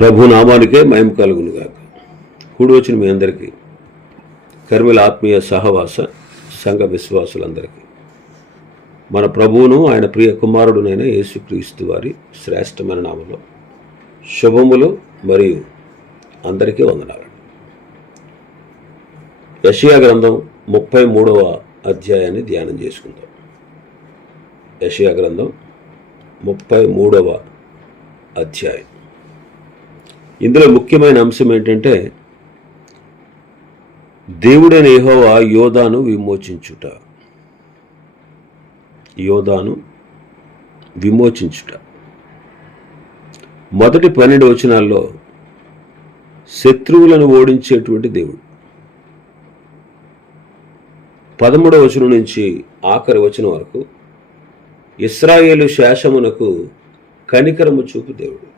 ప్రభు నామానికే మయం కలుగును గాక. కూడి వచ్చిన మీ అందరికీ కర్మిల ఆత్మీయ సహవాస సంఘ విశ్వాసులందరికీ. మన ప్రభువును ఆయన ప్రియ కుమారుడునైన యేసుక్రీస్తు వారి శ్రేష్టమైన నామంలో శుభములు మరియు అందరికీ వందనాలు. యషియా గ్రంథం ముప్పై మూడవ అధ్యాయాన్ని ధ్యానం చేసుకుందాం. యషియా గ్రంథం ముప్పై మూడవ అధ్యాయం. ఇందులో ముఖ్యమైన అంశం ఏంటంటే దేవుడైన యెహోవా యోధాను విమోచించుట. యోధాను విమోచించుట. మొదటి పన్నెండు వచనాల్లో శత్రువులను ఓడించేటువంటి దేవుడు. పదమూడవ వచనం నుంచి ఆఖరి వచనం వరకు ఇస్రాయేలు శాసమునకు కనికరము చూపు దేవుడు.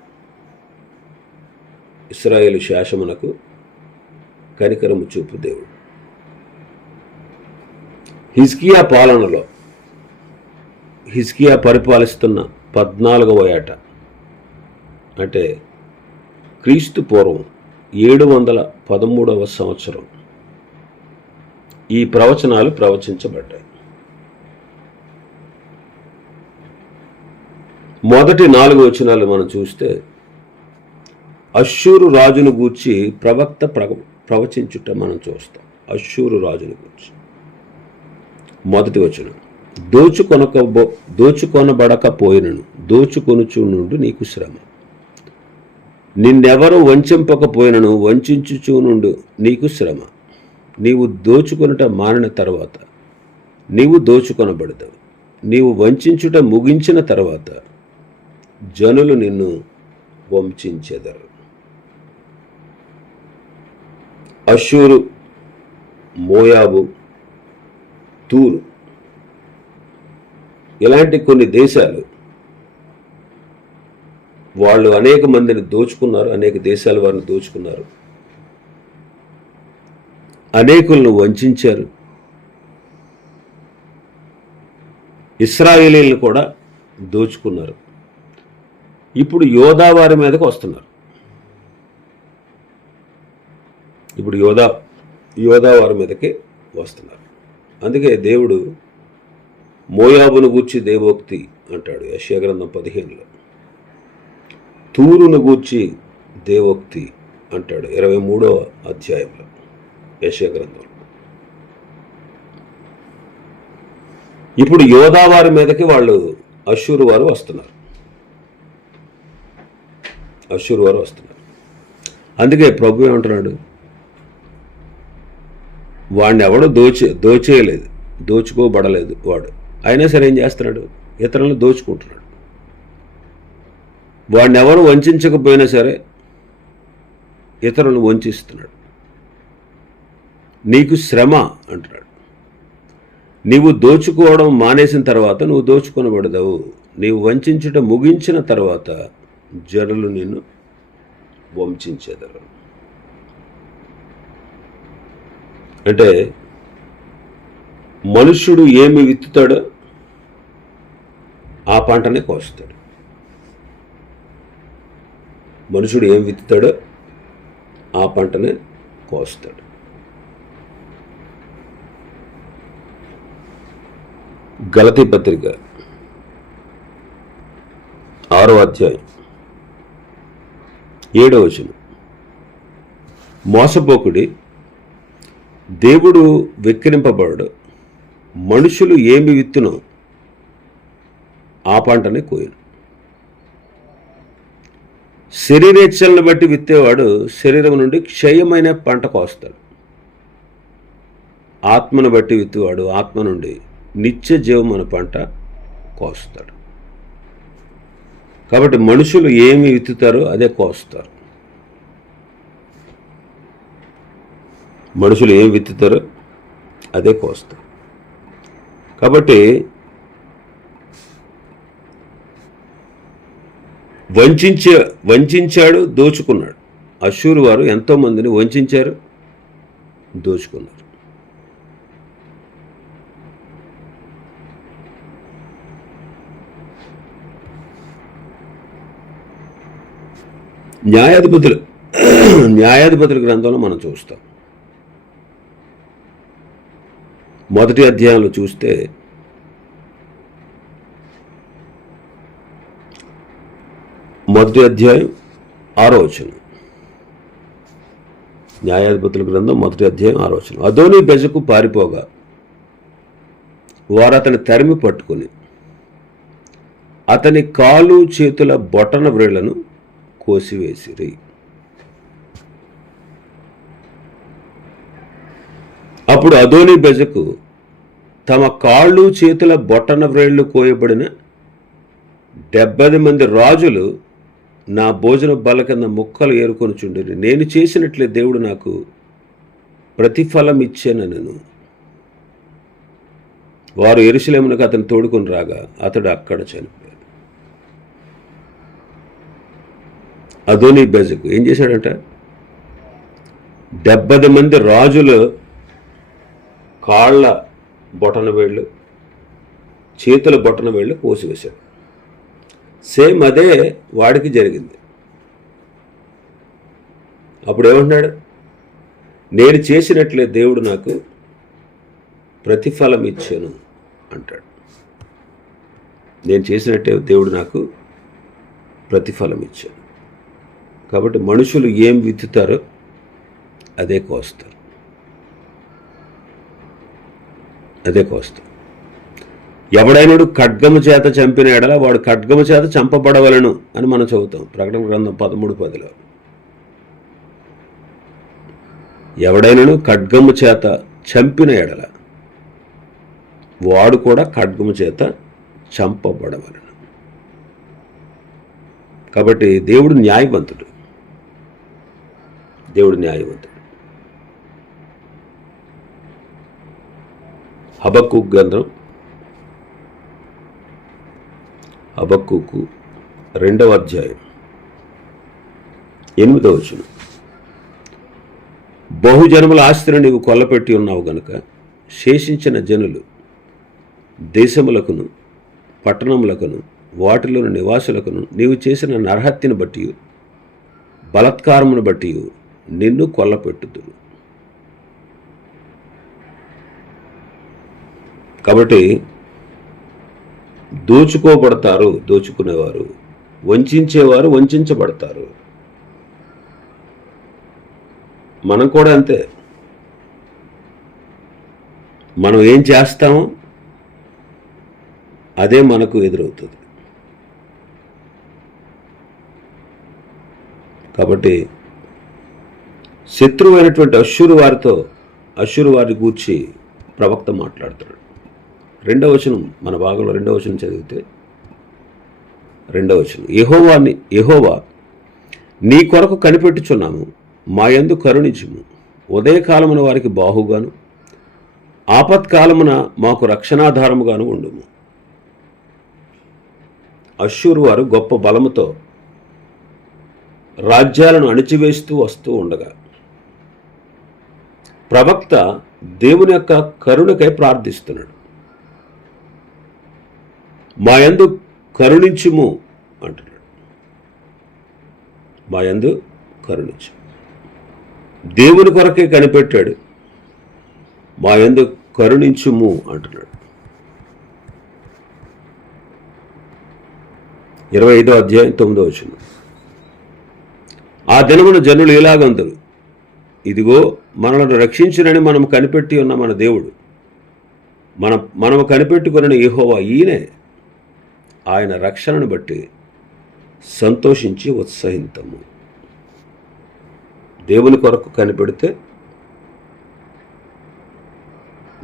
ఇస్రాయేలు శాసమునకు కనికరము చూపు దేవుడు. హిజ్కియా పాలనలో హిజ్కియా పరిపాలిస్తున్న పద్నాలుగవ ఏట అంటే క్రీస్తు పూర్వం ఏడు వందల పదమూడవ సంవత్సరం ఈ ప్రవచనాలు ప్రవచించబడ్డాయి. మొదటి నాలుగు వచనాలు మనం చూస్తే అశ్షూరు రాజును గూర్చి ప్రవక్త ప్ర ప్రవచించుట మనం చూస్తాం. అశ్షూరు రాజును గూర్చి. మొదటి వచనం. దోచుకొనక దోచుకొనబడకపోయినను దోచుకొనుచు నుండి నీకు శ్రమ. నిన్నెవరు వంచింపకపోయినను వంచుచూ నుండు నీకు శ్రమ. నీవు దోచుకొనుట మానిన తర్వాత నీవు దోచుకొనబడతావు. నీవు వంచుట ముగించిన తర్వాత జనులు నిన్ను వంచెదరు అషూరు మోయాబు తూరు. ఇలాంటి కొన్ని దేశాలు వాళ్ళు అనేక మందిని దోచుకున్నారు అనేక దేశాల వారిని దోచుకున్నారు. అనేకులను వంచారు. ఇస్రాయేలీలను కూడా దోచుకున్నారు. ఇప్పుడు యోధా వారి మీదకి వస్తున్నారు. ఇప్పుడు యోధా యోధా వారి మీదకి వస్తున్నారు. అందుకే దేవుడు మోయాబును గూర్చి దేవోక్తి అంటాడు యశ్యాగ్రంథం పదిహేనులో. తూరును గూర్చి దేవోక్తి అంటాడు ఇరవై మూడవ అధ్యాయంలో యశ్యాగ్రంథంలో ఇప్పుడు యోధా వారి మీదకి వాళ్ళు అశ్షూరు వారు వస్తున్నారు. అశ్షూరు వారు వస్తున్నారు. అందుకే ప్రభు ఏమంటున్నాడు? వాడిని దోచే దోచేయలేదు దోచుకోబడలేదు వాడు. అయినా సరే ఏం చేస్తున్నాడు? ఇతరులను దోచుకుంటున్నాడు. వాడిని ఎవరు వంచకపోయినా సరే ఇతరులను వంచిస్తున్నాడు. నీకు శ్రమ అంటున్నాడు. నీవు దోచుకోవడం మానేసిన తర్వాత నువ్వు దోచుకొనబడదావు నీవు వంచుట ముగించిన తర్వాత జడలు నిన్ను వంచెదరు అంటే మనుష్యుడు ఏమి విత్తుతాడో ఆ పంటనే కోస్తాడు. మనుషుడు ఏం విత్తుతాడో ఆ పంటనే కోస్తాడు. గలతీ పత్రిక ఆరో అధ్యాయం ఏడో వచనం. మోసపోకుడి దేవుడు వెక్కిరింపబడు మనుషులు ఏమి విత్తునో ఆ పంటనే కోయను. శరీరేచ్ఛలను బట్టి విత్తేవాడు శరీరం నుండి క్షయమైన పంట కోస్తాడు. ఆత్మను బట్టి విత్తువాడు ఆత్మ నుండి నిత్య జీవం అనే పంట కోస్తాడు. కాబట్టి మనుషులు ఏమి విత్తుతారో అదే కోస్తారు. మనుషులు ఏం విత్తుతారో అదే కోస్తారు కాబట్టి వంచే వంచాడు దోచుకున్నాడు. అశూరు వారు ఎంతోమందిని వంచారు దోచుకున్నారు. న్యాయాధిపతులు న్యాయాధిపతుల గ్రంథంలో మనం చూస్తాం. మొదటి అధ్యాయంలో చూస్తే మొదటి అధ్యాయం ఆరో న్యాయాధిపతుల గ్రంథం మొదటి అధ్యాయం ఆలోచన అదోని బెజకు పారిపోగా వారు అతని తరిమి పట్టుకుని అతని కాలు చేతుల బొటన వ్రేళ్ళను కోసివేసిరి. అప్పుడు అదోని బెజకు తమ కాళ్ళు చేతుల బొట్టన వ్రేళ్ళు కోయబడిన డెబ్బై మంది రాజులు నా భోజన బల కింద ముక్కలు ఏరుకొని చుండిరి. నేను చేసినట్లే దేవుడు నాకు ప్రతిఫలం ఇచ్చాను నేను వారు ఎరుసలేమునకు అతను తోడుకొని రాగా అతడు అక్కడ చనిపోయాడు. అదోని బెజకు ఏం చేశాడంట? డెబ్బై మంది రాజులు కాళ్ళ బొటన వేళ్ళు చేతుల బొటన వేళ్ళు కోసివేశాడు సేమ్ అదే వాడికి జరిగింది. అప్పుడు ఏమంటున్నాడు? నేను చేసినట్లే దేవుడు నాకు ప్రతిఫలం ఇచ్చాను అంటాడు. నేను చేసినట్టే దేవుడు నాకు ప్రతిఫలం ఇచ్చాను కాబట్టి మనుషులు ఏం విత్తుతారో అదే కోస్తారు. అదే కోస్తారు ఎవడైనడు ఖడ్గము చేత చంపిన ఎడల వాడు ఖడ్గము చేత చంపబడవలను అని మనం చదువుతాం. ప్రకటన గ్రంథం పదమూడు పదిలో. ఎవడైనను ఖడ్గము చేత చంపిన ఎడల వాడు కూడా ఖడ్గము చేత చంపబడవలను. కాబట్టి దేవుడు న్యాయవంతుడు. దేవుడు న్యాయవంతుడు. హబక్కు గ్రంథం. హబక్కుకు రెండవ అధ్యాయం. ఎనిమిదవ వచనం. బహుజనముల ఆస్తిని నీవు కొల్లపెట్టి ఉన్నావు గనుక శేషించిన జనులు దేశములకును పట్టణములకును వాటిలోని నివాసులకును నీవు చేసిన నరహత్యను బట్టి బలత్కారమును బట్టి నిన్ను కొల్లపెట్టుదురు. కాబట్టి దోచుకోబడతారు దోచుకునేవారు. వంచేవారు వంచబడతారు మనం కూడా అంతే. మనం ఏం చేస్తాం? అదే మనకు ఎదురవుతుంది. కాబట్టి శత్రువైనటువంటి అశ్షురు వారితో అశ్షురు వారి గూర్చి ప్రవక్త మాట్లాడుతున్నాడు. రెండవ వచనం మన భాగంలో రెండవ వచనం చదివితే రెండవ వచనం. యహోవాని యహోవా నీ కొరకు కనిపెట్టుచున్నాము మా యందు కరుణించుము. ఉదయకాలమున వారికి బాహుగాను ఆపత్కాలమున మాకు రక్షణాధారముగాను ఉండుము. అశ్షూరు వారు గొప్ప బలముతో రాజ్యాలను అణిచివేస్తూ వస్తూ ఉండగా ప్రవక్త దేవుని యొక్క కరుణకై ప్రార్థిస్తున్నాడు. మా యందు కరుణించుము అంటున్నాడు. మా యందు కరుణించు. దేవుని కొరకే కనిపెట్టాడు. మా యందు కరుణించుము అంటున్నాడు. ఇరవై ఐదో అధ్యాయం తొమ్మిదో వచ్చిన ఆ దినమున జనులు ఇలాగందరు ఇదిగో మనలను రక్షించునని మనం కనిపెట్టి ఉన్న మన దేవుడు మన మనము కనిపెట్టుకున్న యెహోవా ఈయనే. ఆయన రక్షణను బట్టి సంతోషించి ఉత్సహింతము. దేవుని కొరకు కనిపెడితే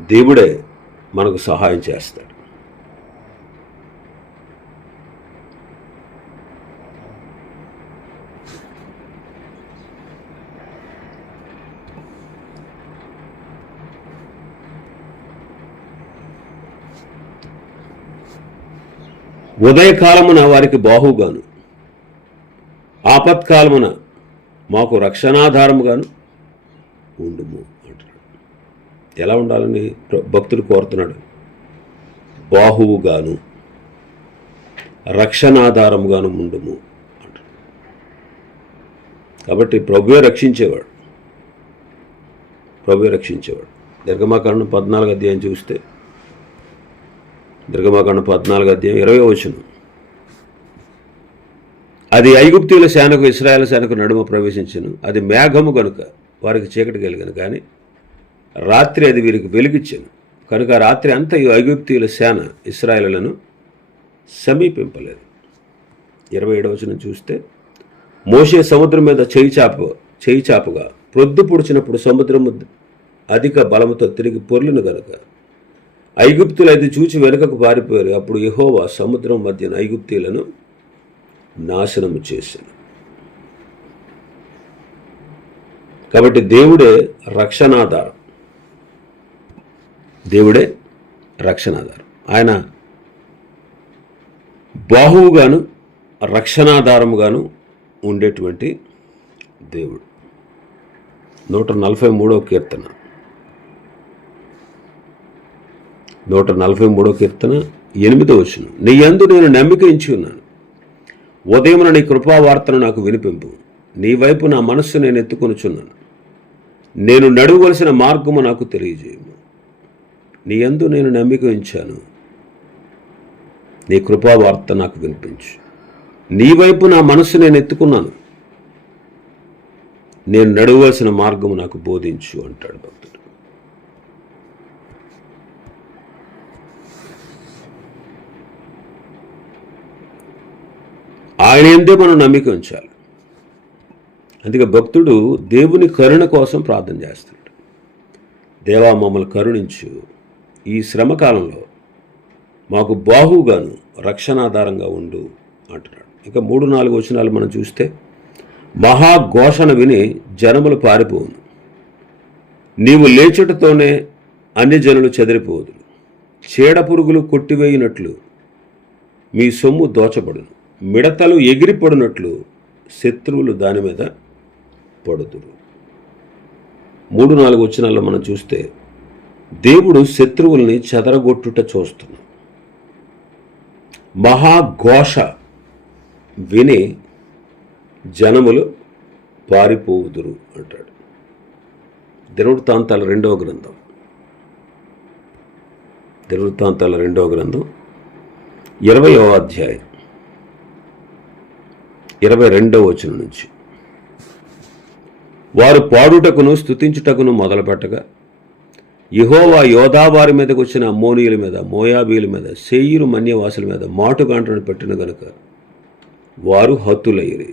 దేవుడే మనకు సహాయం చేస్తాడు. ఉదయకాలమున వారికి బాహుగాను ఆపత్కాలమున మాకు రక్షణాధారముగాను ఉండుము అంటున్నాడు. ఎలా ఉండాలని ప్ర- భక్తుడు కోరుతున్నాడు? బాహువుగాను రక్షణాధారముగాను ఉండుము అంటున్నాడు. కాబట్టి ప్రభువే రక్షించేవాడు. ప్రభువే రక్షించేవాడు. నిర్గమాకాండం పద్నాలుగు అధ్యాయం చూస్తే దుర్గమాకాండ పద్నాలుగు అధ్యాయం ఇరవై వచనం. అది ఐగుప్తుల సేనకు ఇస్రాయేల్ సేనకు నడుమ ప్రవేశించను. అది మేఘము కనుక వారికి చీకటి కలిగను. కానీ రాత్రి అది వీరికి వెలిగిచ్చాను. కనుక రాత్రి అంతా ఈ ఐగుప్తీయుల సేన ఇస్రాయలను సమీపింపలేదు. ఇరవై ఏడవచనం చూస్తే మోసే సముద్రం మీద చేయి చాపు చేయి చాపుగా ప్రొద్దు పొడిచినప్పుడు సముద్రము అధిక బలముతో తిరిగి పొర్లును గనుక ఐగుప్తులు అది చూచి వెనుకకు పారిపోయారు. అప్పుడు యహోవా సముద్రం మధ్యన ఐగుప్తీలను నాశనము చేశాను కాబట్టి దేవుడే రక్షణాధారం. దేవుడే రక్షణాధారం. ఆయన బాహువుగాను రక్షణాధారముగాను ఉండేటువంటి దేవుడు. నూట నలభై మూడవ కీర్తన. నూట నలభై మూడో కీర్తన ఎనిమిదో వచ్చిన నీ యందు నేను నమ్మిక ఉన్నాను. ఉదయమున నీ కృపావార్తను నాకు వినిపింపు. నీ వైపు నా మనస్సు నేను ఎత్తుకొనుచున్నాను. నేను నడవలసిన మార్గము నాకు తెలియజేయము. నీ యందు నేను నమ్మిక ఉంచాను. నీ కృపావార్త నాకు వినిపించు. నీ వైపు నా మనస్సు నేను ఎత్తుకున్నాను. నేను నడవలసిన మార్గము నాకు బోధించు అంటాడు భక్తుడు. ఆయన ఎందే మనం నమ్మిక ఉంచాలి. అందుకే భక్తుడు దేవుని కరుణ కోసం ప్రార్థన చేస్తాడు దేవా మమ్మల్ని కరుణించు. ఈ శ్రమకాలంలో మాకు బాహుగాను రక్షణాధారంగా ఉండు అంటున్నాడు. ఇక మూడు నాలుగు వచనాలు మనం చూస్తే మహాఘోషణ విని జనములు పారిపోవును. నీవు లేచుటతోనే అన్ని జనులు చెదిరిపోదు చీడ పురుగులు కొట్టివేయినట్లు మీ సొమ్ము దోచబడును. మిడతలు ఎగిరిపడినట్లు శత్రువులు దాని మీద పడుతురు మూడు నాలుగు వచ్చినాల్లో మనం చూస్తే దేవుడు శత్రువుల్ని చెదరగొట్టుట చూస్తున్నాం మహాఘోష విని జనములు పారిపోవుదురు అంటాడు. దినవృత్తాంతాల రెండవ గ్రంథం. దినవృత్తాంతాల రెండవ గ్రంథం ఇరవయో అధ్యాయం. ఇరవై రెండవ వచనం నుంచి. వారు పాడుటకును స్తుతించుటకును మొదలుపెట్టగా యహోవా యోధావారి మీదకు వచ్చిన అమ్మోనియుల మీద మోయాబీల మీద సెయ్యూరు మన్యవాసుల మీద మాటుగాంటను పెట్టిన గనుక వారు హత్తులయ్యి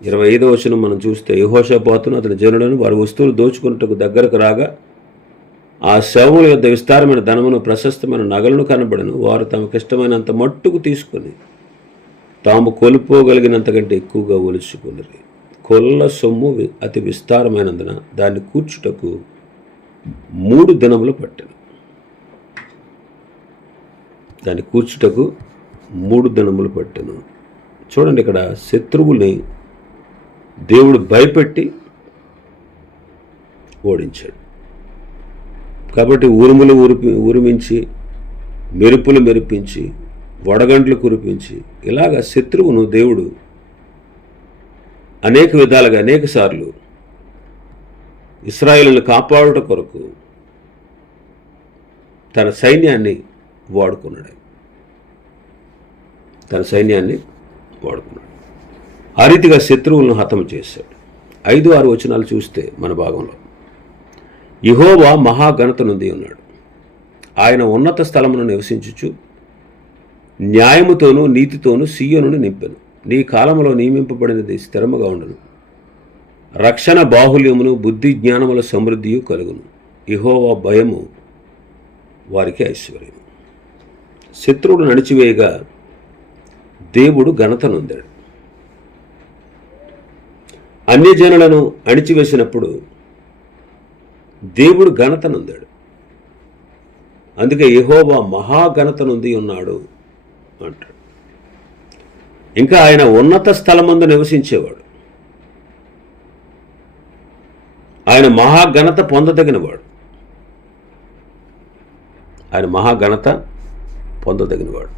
ఇరవై ఐదో వచనం మనం చూస్తే యహోషపాతును అతని జనులను వారి వస్తువులు దోచుకున్నట్టుకు దగ్గరకు రాగా ఆ శవముల యొక్క విస్తారమైన ధనమును ప్రశస్తమైన నగలను కనబడను వారు తమకిష్టమైనంత మట్టుకు తీసుకుని తాము కొలుపోగలిగినంతకంటే ఎక్కువగా ఒలుచుకున్నది. కొల్ల సొమ్ము అతి విస్తారమైనందున దాన్ని కూర్చుటకు మూడు దినములు పట్టాను. దాన్ని కూర్చుటకు మూడు దినములు పట్టాను. చూడండి ఇక్కడ శత్రువుల్ని దేవుడు భయపెట్టి ఓడించాడు. కాబట్టి ఉరుములు ఉరిపి ఉరిమించి మెరుపులు మెరిపించి వడగండ్లు కురిపించి ఇలాగ శత్రువును దేవుడు అనేక విధాలుగా అనేక సార్లు ఇస్రాయిల్ను కాపాడుట కొరకు తన సైన్యాన్ని వాడుకున్నాడు. తన సైన్యాన్ని వాడుకున్నాడు. ఆ రీతిగా శత్రువులను హతం చేశాడు. ఐదు ఆరు వచనాలు చూస్తే మన భాగంలో. యహోవా మహాఘనత నుండి ఉన్నాడు. ఆయన ఉన్నత స్థలమును నివసించుచు న్యాయముతోనూ నీతితోనూ సీయోనుని నింపెను. నీ కాలంలో నియమింపబడినది స్థిరముగా ఉండను. రక్షణ బాహుల్యమును బుద్ధి జ్ఞానముల సమృద్ధియు కలుగును. ఇహోవా భయము వారికి ఐశ్వర్యం శత్రువుడు నడిచివేయగా దేవుడు ఘనత నొందాడు. అన్యజనులను అణిచివేసినప్పుడు దేవుడు ఘనత నొందాడు. అందుకే యహోవా మహాఘనత నొంది ఉన్నాడు. అంటాడు. ఇంకా ఆయన ఉన్నత స్థలమందు నివసించేవాడు. ఆయన మహాఘనత పొందదగినవాడు. ఆయన మహాఘనత పొందదగినవాడు.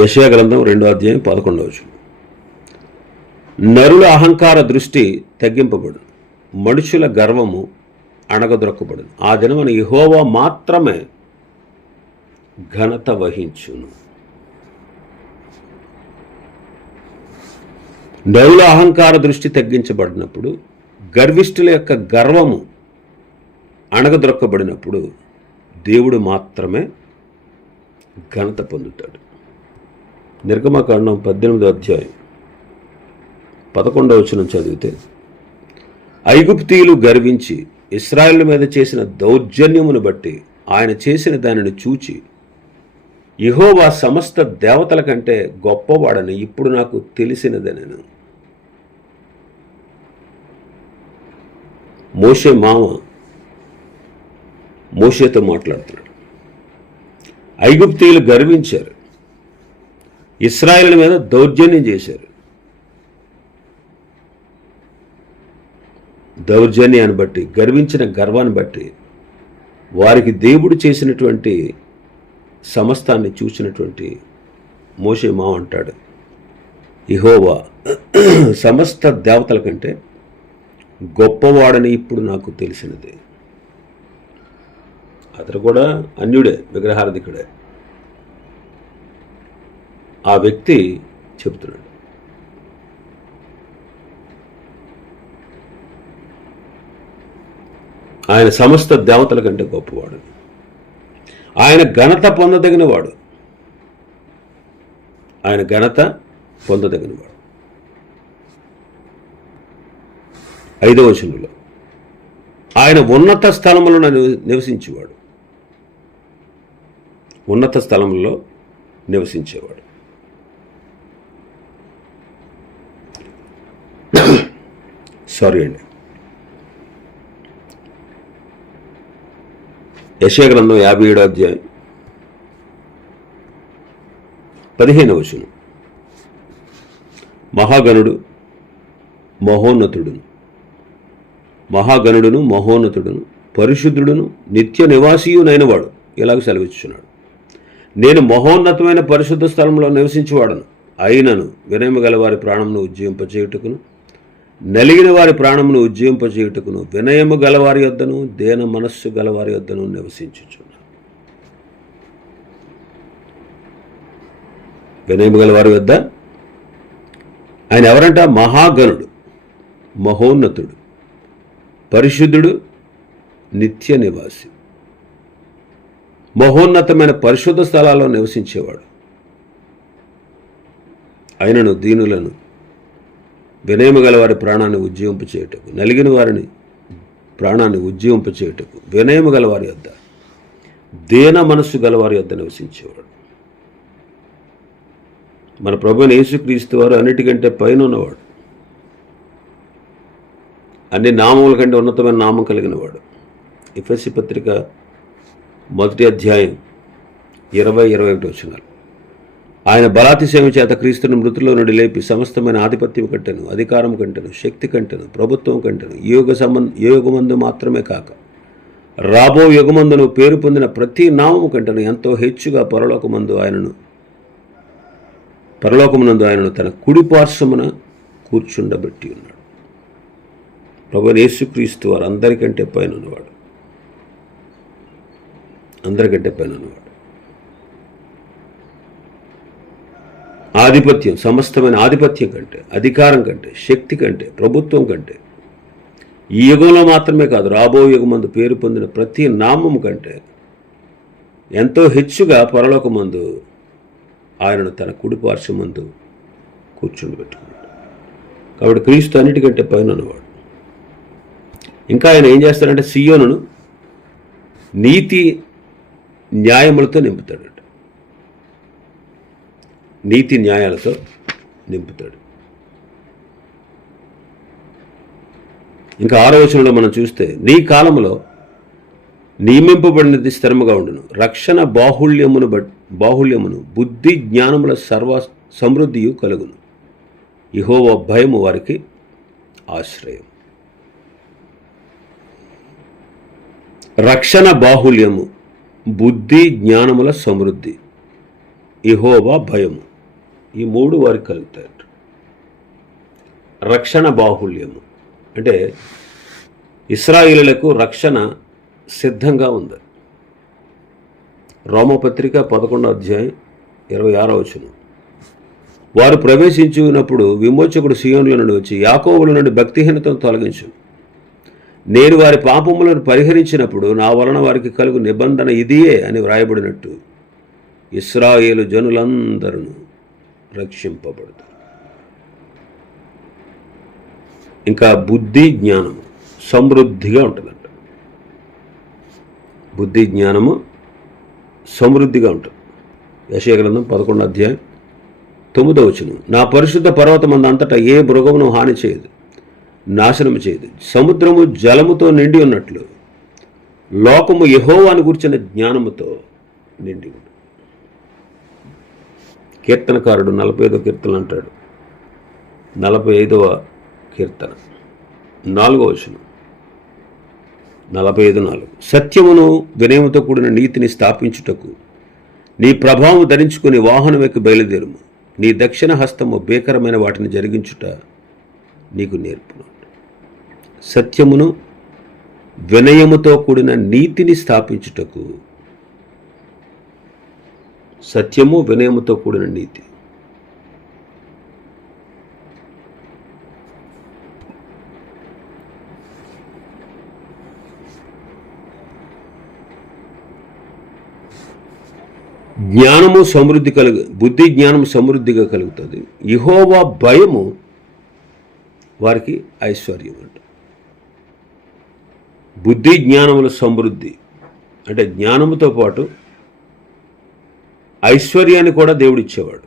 యశయ గ్రంథం రెండో అధ్యాయం పదకొండవచ్చు నరుల అహంకార దృష్టి తగ్గింపబడు మనుషుల గర్వము అణగదొరకబడును. ఆ దినమున యెహోవా మాత్రమే ఘనత వహించును. నరుల అహంకార దృష్టి తగ్గించబడినప్పుడు గర్విష్ఠుల యొక్క గర్వము అణగదొరకబడినప్పుడు దేవుడు మాత్రమే ఘనత పొందుతాడు. నిర్గమకాండం పద్దెనిమిదో అధ్యాయం పదకొండవ వచనం చదివితే ఐగుప్తీయులు గర్వించి ఇస్రాయిల్ మీద చేసిన దౌర్జన్యమును బట్టి ఆయన చేసిన దానిని చూచి యెహోవా సమస్త దేవతల కంటే గొప్పవాడని ఇప్పుడు నాకు తెలిసినదనను. మోషే మామ మోషేతో మాట్లాడుతున్నాడు. ఐగుప్తీయులు గర్వించారు. ఇస్రాయేల్ మీద దౌర్జన్యం చేశారు. దౌర్జన్యాన్ని బట్టి గర్వించిన గర్వాన్ని బట్టి వారికి దేవుడు చేసినటువంటి సమస్తాన్ని చూసినటువంటి మోషే మావ అంటాడు. ఇహోవా సమస్త దేవతల కంటే గొప్పవాడని ఇప్పుడు నాకు తెలిసినది. అతడు కూడా అన్యుడే విగ్రహారధికుడే. ఆ వ్యక్తి చెబుతున్నాడు ఆయన సమస్త దేవతల కంటే గొప్పవాడు. ఆయన ఘనత పొందదగినవాడు. ఆయన ఘనత పొందదగినవాడు. ఐదవ వచనంలో ఆయన ఉన్నత స్థలములను నివసించేవాడు. ఉన్నత స్థలంలో నివసించేవాడు. సారీ అండి. యశయ గ్రంథం యాభై ఏడో అధ్యాయం పదిహేనవ వచనం. మహాగణుడు మహోన్నతుడును. మహాగణుడును మహోన్నతుడును పరిశుద్ధుడును నిత్య నివాసీయునైనవాడు ఇలాగ సెలవిస్తున్నాడు నేను మహోన్నతమైన పరిశుద్ధ స్థలంలో నివసించేవాడను. అయినను వినయమగల వారి ప్రాణమును ఉజ్జీవింపచేయుటకును నలిగిన వారి ప్రాణమును ఉజ్జీవింపచేయుటకును వినయము గలవారి యొద్దను దేన మనస్సు గలవారి యొద్దను నివసించుచున్నాను. వినయము గలవారి వద్ద ఆయన ఎవరంట? మహాగణుడు మహోన్నతుడు పరిశుద్ధుడు నిత్య నివాసి. మహోన్నతమైన పరిశుద్ధ స్థలాల్లో నివసించేవాడు. ఆయనను దీనులను వినయము గల వారి ప్రాణాన్ని ఉజ్జీవింప చేయుటకు నలిగిన వారిని ప్రాణాన్ని ఉజ్జీవింప చేయుటకు వినయము గల వారి యొద్ద దేన మనస్సు గలవారి యొద్ద నివసించేవాడు. మన ప్రభుని యేసుక్రీస్తు వారు అన్నిటికంటే పైన ఉన్నవాడు అన్ని నామముల కంటే ఉన్నతమైన నామం కలిగిన వాడు పత్రిక మొదటి అధ్యాయం ఇరవై ఇరవై ఒకటి వచ్చినారు ఆయన బలాతిశయం చేత క్రీస్తుని మృతుల్లో నుండి లేపి సమస్తమైన ఆధిపత్యం కంటెను అధికారం కంటెను శక్తి కంటెను ప్రభుత్వం కంటెను యోగ సంబంధ యోగమందు మాత్రమే కాక రాబో యుగమందును పేరు పొందిన ప్రతి నామము కంటెను ఎంతో హెచ్చుగా పరలోకమందు ఆయనను పరలోకమునందు ఆయనను తన కుడి పార్శ్వమున కూర్చుండబెట్టి ఉన్నాడు. ప్రభు యేసుక్రీస్తు వారు అందరికంటే పైన ఉన్నవాడు అందరికంటే పైన ఉన్నవాడు ఆధిపత్యం సమస్తమైన ఆధిపత్యం కంటే అధికారం కంటే శక్తి కంటే ప్రభుత్వం కంటే. ఈ యుగంలో మాత్రమే కాదు రాబో యుగమందు పేరు పొందిన ప్రతి నామం కంటే ఎంతో హెచ్చుగా పరలోకమందు ఆయనను తన కుడి పార్శ్వమందు కూర్చుని పెట్టుకున్నాడు. కాబట్టి క్రీస్తు అన్నిటికంటే పైన ఉన్నవాడు ఇంకా ఆయన ఏం చేస్తాడంటే సియోనును నీతి న్యాయములతో నింపుతాడు. నీతి న్యాయాలతో నింపుతాడు. ఇంకా ఆలోచనలో మనం చూస్తే నీ కాలంలో నియమింపబడినది స్థిరముగా ఉండును. రక్షణ బాహుళ్యమును బట్ బాహుళ్యమును బుద్ధి జ్ఞానముల సర్వ సమృద్ధియు కలుగును. ఇహోవ భయము వారికి ఆశ్రయం. రక్షణ బాహుళ్యము బుద్ధి జ్ఞానముల సమృద్ధి ఇహోవా భయము. ఈ మూడు వారికి కలుగుతాయి రక్షణ బాహుళ్యము అంటే ఇస్రాయిలకు రక్షణ సిద్ధంగా ఉంది. రోమపత్రిక పదకొండో అధ్యాయం ఇరవై ఆరో వచనం. వారు ప్రవేశించినప్పుడు విమోచకుడు సియోన్ల నుండి వచ్చి యాకోవుల నుండి భక్తిహీనతను తొలగించు. నేను వారి పాపములను పరిహరించినప్పుడు నా వలన వారికి కలుగు నిబంధన ఇదియే అని వ్రాయబడినట్టు ఇస్రాయేలు జనులందరూ. రక్షింపబడతారు ఇంకా బుద్ధి జ్ఞానము సమృద్ధిగా ఉంటుందంట. బుద్ధి జ్ఞానము సమృద్ధిగా ఉంటుంది. యశయగ్రంథం పదకొండు అధ్యాయం తొమ్మిదో వచనం. నా పరిశుద్ధ పర్వతం అంతటా ఏ మృగమును హాని చేయదు నాశనం చేయదు. సముద్రము జలముతో నిండి ఉన్నట్లు లోకము యహోవాను గుర్చిన జ్ఞానముతో నిండి ఉంది. కీర్తనకారుడు నలభై ఐదో కీర్తన అంటాడు. నలభై ఐదవ కీర్తన. నాలుగో వచనం. నలభై ఐదు నాలుగు. సత్యమును వినయముతో కూడిన నీతిని స్థాపించుటకు నీ ప్రభావం ధరించుకుని వాహనం ఎక్కి బయలుదేరుము. నీ దక్షిణ హస్తము భీకరమైన వాటిని జరిగించుట నీకు నేర్పును సత్యమును వినయముతో కూడిన నీతిని స్థాపించుటకు సత్యము వినయముతో కూడిన నీతి. జ్ఞానము సమృద్ధి కలుగు బుద్ధి జ్ఞానము సమృద్ధిగా కలుగుతుంది. ఇహోవా భయము వారికి ఐశ్వర్యం అంట బుద్ధి జ్ఞానముల సమృద్ధి అంటే జ్ఞానముతో పాటు ఐశ్వర్యాన్ని కూడా దేవుడు ఇచ్చేవాడు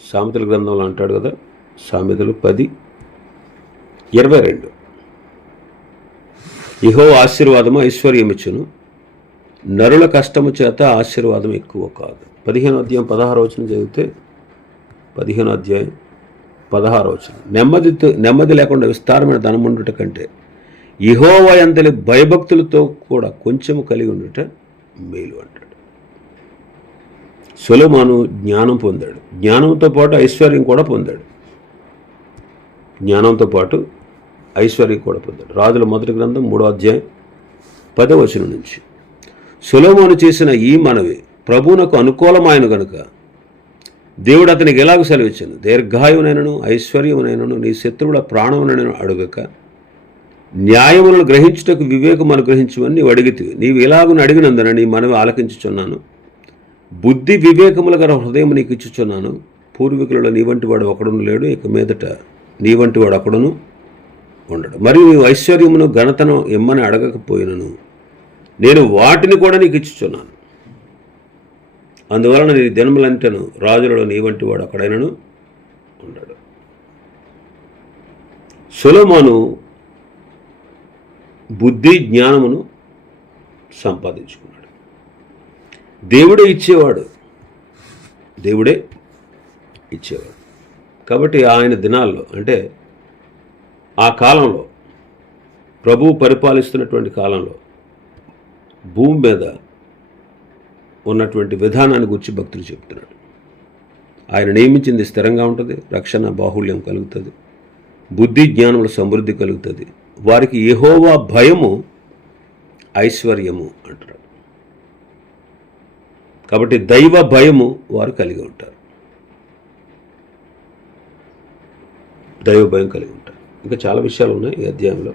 సామెతల గ్రంథంలో అంటాడు కదా సామెతలు పది ఇరవై రెండు. ఇహో ఆశీర్వాదము ఐశ్వర్యం ఇచ్చును నరుల కష్టము చేత ఆశీర్వాదం ఎక్కువ కాదు. పదిహేను అధ్యాయం పదహారు వచనం చదివితే పదిహేను అధ్యాయం పదహారు వచనం. నెమ్మదితో నెమ్మది లేకుండా విస్తారమైన ధనం ఉండుట కంటే ఇహోవయంతలి భయభక్తులతో కూడా కొంచెము కలిగి ఉండుట మేలు అంట సొలమాను జ్ఞానం పొందాడు. జ్ఞానంతో పాటు ఐశ్వర్యం కూడా పొందాడు. జ్ఞానంతో పాటు ఐశ్వర్యం కూడా పొందాడు. రాజుల మొదటి గ్రంథం మూడో అధ్యాయం పదవచనం నుంచి. సులోమోను చేసిన ఈ మనవి ప్రభువునకు అనుకూలమైన గనుక దేవుడు అతనికి ఎలాగ సెలవిచ్చాను? దీర్ఘాయువునైనను ఐశ్వర్యమునైనను నీ శత్రువుల ప్రాణమునైనను అడుగక న్యాయములను గ్రహించుటకు వివేకం అనుగ్రహించమని నీవు అడిగితే నీవు ఇలాగును అడిగినందున నీ మనవి ఆలకించుచున్నాను. బుద్ధి వివేకముల గల హృదయం నీకు ఇచ్చుచున్నాను. పూర్వీకులలో నీ వంటి వాడు ఒకడును లేడు ఇక మీదట నీ వంటి వాడు ఒకడును ఉండడు. మరియు నీవు ఐశ్వర్యమును ఘనతను ఇమ్మని అడగకపోయినను. నేను వాటిని కూడా నీకు ఇచ్చుచున్నాను. అందువలన నీ దినములంటను రాజులలో నీ వంటి వాడు అక్కడైనను ఉండడు. సులమాను బుద్ధి జ్ఞానమును సంపాదించుకున్నాడు. దేవుడే ఇచ్చేవాడు. దేవుడే ఇచ్చేవాడు. కాబట్టి ఆయన దినాల్లో అంటే ఆ కాలంలో ప్రభువు పరిపాలిస్తున్నటువంటి కాలంలో భూమి మీద ఉన్నటువంటి విధానాన్ని గురించి భక్తులు చెప్తున్నాడు ఆయన నియమించింది స్థిరంగా ఉంటుంది రక్షణ బాహుళ్యం కలుగుతుంది బుద్ధి జ్ఞానముల సమృద్ధి కలుగుతుంది. వారికి ఏహోవా భయము ఐశ్వర్యము అంటారు కాబట్టి దైవ భయము వారు కలిగి ఉంటారు. దైవ భయం కలిగి ఉంటారు. ఇంకా చాలా విషయాలు ఉన్నాయి ఈ అధ్యాయంలో.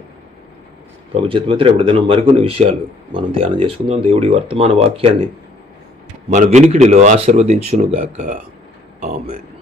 ప్రభు చిత్తమిత్ర ఇప్పుడు మరికొన్ని విషయాలు మనం ధ్యానం చేసుకుందాం. దేవుడి వర్తమాన వాక్యాన్ని మన వినికిడిలో ఆశీర్వదించునుగాక. ఆమెన్.